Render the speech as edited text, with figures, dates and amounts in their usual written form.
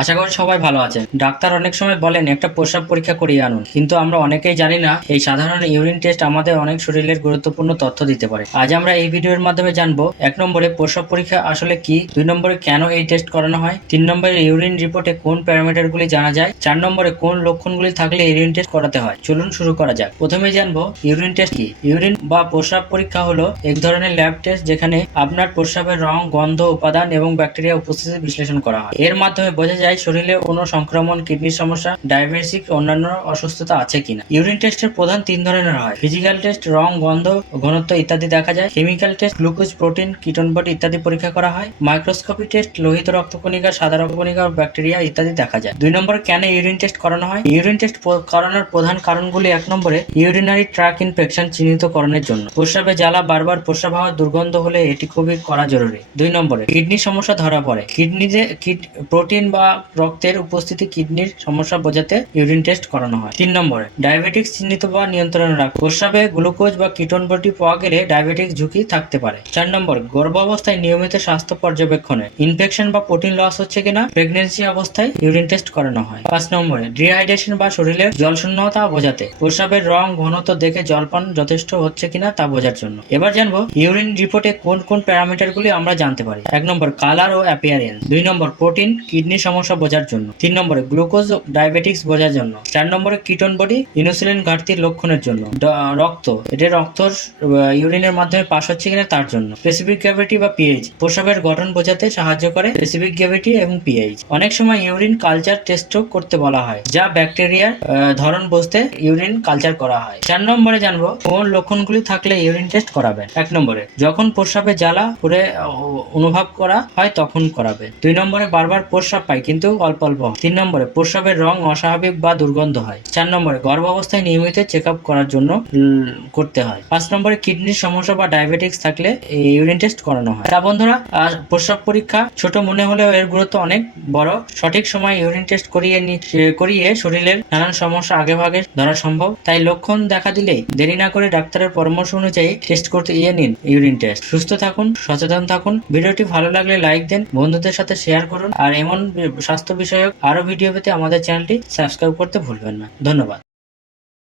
আশা করি সবাই ভালো আছেন। ডাক্তার অনেক সময় বলেন একটা প্রস্রাব পরীক্ষা করিয়ে আনুন, কিন্তু আমরা অনেকেই জানি না এই সাধারণ ইউরিন টেস্ট আমাদের অনেক শরীরের গুরুত্বপূর্ণ তথ্য দিতে পারে। আজ আমরা এই ভিডিওর মাধ্যমে জানবো 1 নম্বরে প্রস্রাব পরীক্ষা আসলে কি, 2 নম্বরে কেন এই টেস্ট করানো হয়, 3 নম্বরে ইউরিন রিপোর্টে কোন প্যারামিটারগুলি জানা যায়, 4 নম্বরে কোন লক্ষণগুলি থাকলে ইউরিন টেস্ট করাতে হয়। চলুন শুরু করা যাক। প্রথমে জানবো ইউরিন টেস্ট কি। ইউরিন বা প্রস্রাব পরীক্ষা হলো এক ধরনের ল্যাব টেস্ট যেখানে আপনার প্রস্রাবের রং, গন্ধ, উপাদান এবং ব্যাকটেরিয়া উপস্থিতি বিশ্লেষণ করা হয়। এর মাধ্যমে বোঝা যায় শরীরে কোনো সংক্রমণ, কিডনির সমস্যা, ডায়াবেটিস, অন্যান্য অসুস্থতা আছে কিনা। ইউরিন টেস্টের প্রধান 3 ধরনের হয়। ফিজিক্যাল টেস্ট রং, গন্ধ, ঘনত্ব ইত্যাদি দেখা যায়। Chemical test glucose, protein, ketone body ইত্যাদি পরীক্ষা করা হয়। মাইক্রোস্কোপি টেস্ট লোহিত রক্তকণিকা, সাদা রক্তকণিকা, ব্যাকটেরিয়া ইত্যাদি দেখা যায়। 2 নম্বরে কেন ইউরিন টেস্ট করানো হয়। ইউরিন টেস্ট করানোর প্রধান কারণগুলি 1 নম্বরে ইউরিনারি ট্র্যাক ইনফেকশন চিহ্নিতকরণের জন্য। প্রস্রাবে জ্বালা, বারবার প্রস্রাব হওয়া, দুর্গন্ধ হলে এটি খুবই করা জরুরি। 2 নম্বরে কিডনির সমস্যা ধরা পড়ে। কিডনিতে প্রোটিন বা রক্তের উপস্থিতি কিডনির সমস্যা বোঝাতে ইউরিন টেস্ট করানো হয়। 3 নম্বরে ডায়াবেটিক্স চিহ্নিত বা নিয়ন্ত্রণে রাখা। প্রস্রাবে গ্লুকোজ বা কিটোন বডি পাওয়া গেলে ডায়াবেটিক্স ঝুঁকি থাকতে পারে। 4 নম্বর গর্ভাবস্থায় নিয়মিত স্বাস্থ্য পর্যবেক্ষণে। ইনফেকশন বা প্রোটিন লস হচ্ছে কিনা প্রেগনেন্সি অবস্থায় ইউরিন টেস্ট করানো হয়। 5 নম্বরে ডিহাইড্রেশন বা শরীরের জলশূন্যতা বোঝাতে। প্রস্রাবের রং, ঘনত্ব দেখে জলপান যথেষ্ট হচ্ছে কিনা তা বোঝার জন্য। এবার জানবো ইউরিন রিপোর্টে কোন কোন প্যারামিটারগুলি আমরা জানতে পারি। 1 নম্বর কালার ও অ্যাপিয়ারেন্স। 2 নম্বর প্রোটিন, কিডনির সমস্যা বোঝার জন্য। 3 নম্বরে গ্লুকোজ, ডায়াবেটিক্স বোঝার জন্য। 4 নম্বরে কিটোন বডি, ইনসুলিন ঘাটতির লক্ষণের জন্য। রক্ত, এটা রক্ত ইউরিনের মাধ্যমে পাস হচ্ছে কিনা তার জন্য। স্পেসিফিক গ্র্যাভিটি বা পিএইচ, প্রস্রাবের গঠন বোঝাতে সাহায্য করে স্পেসিফিক গ্র্যাভিটি এবং পিএইচ। অনেক সময় ইউরিন কালচার টেস্টও করতে বলা হয়, যা ব্যাকটেরিয়ার ধরন বুঝতে ইউরিন কালচার করা হয়। 4 নম্বরে জানবো কোন লক্ষণগুলি থাকলে ইউরিন টেস্ট করাবেন। 1 নম্বরে যখন প্রস্রাবে জ্বালা পুরে অনুভব করা হয় তখন করাবে। 2 নম্বরে বারবার প্রস্রাব পায় কিন্তু অল্প অল্প। 3 নম্বরে প্রস্রাবের রং অস্বাভাবিক বা দুর্গন্ধ হয়। 4 নম্বরে গর্ভাবস্থায় নিয়মিত চেক আপ করার জন্য করতে হয়। 5 নম্বরে কিডনির সমস্যা বা ডায়াবেটিক্স থাকলে ইউরিন টেস্ট করানো হয়। তা বন্ধুরা, প্রস্রাব পরীক্ষা ছোট মনে হলেও এর গুরুত্ব অনেক বড়। সঠিক সময় ইউরিন টেস্ট করিয়ে শরীরের নানান সমস্যা আগেভাগে ধরা সম্ভব। তাই লক্ষণ দেখা দিলেই দেরি না করে ডাক্তারের পরামর্শ অনুযায়ী টেস্ট করতে নিন ইউরিন টেস্ট। সুস্থ থাকুন, সচেতন থাকুন। ভিডিওটি ভালো লাগলে লাইক দেন, বন্ধুদের সাথে শেয়ার করুন, আর এমন স্বাস্থ্য বিষয়ক আরো ভিডিও পেতে আমাদের চ্যানেলটি সাবস্ক্রাইব করতে ভুলবেন না। ধন্যবাদ।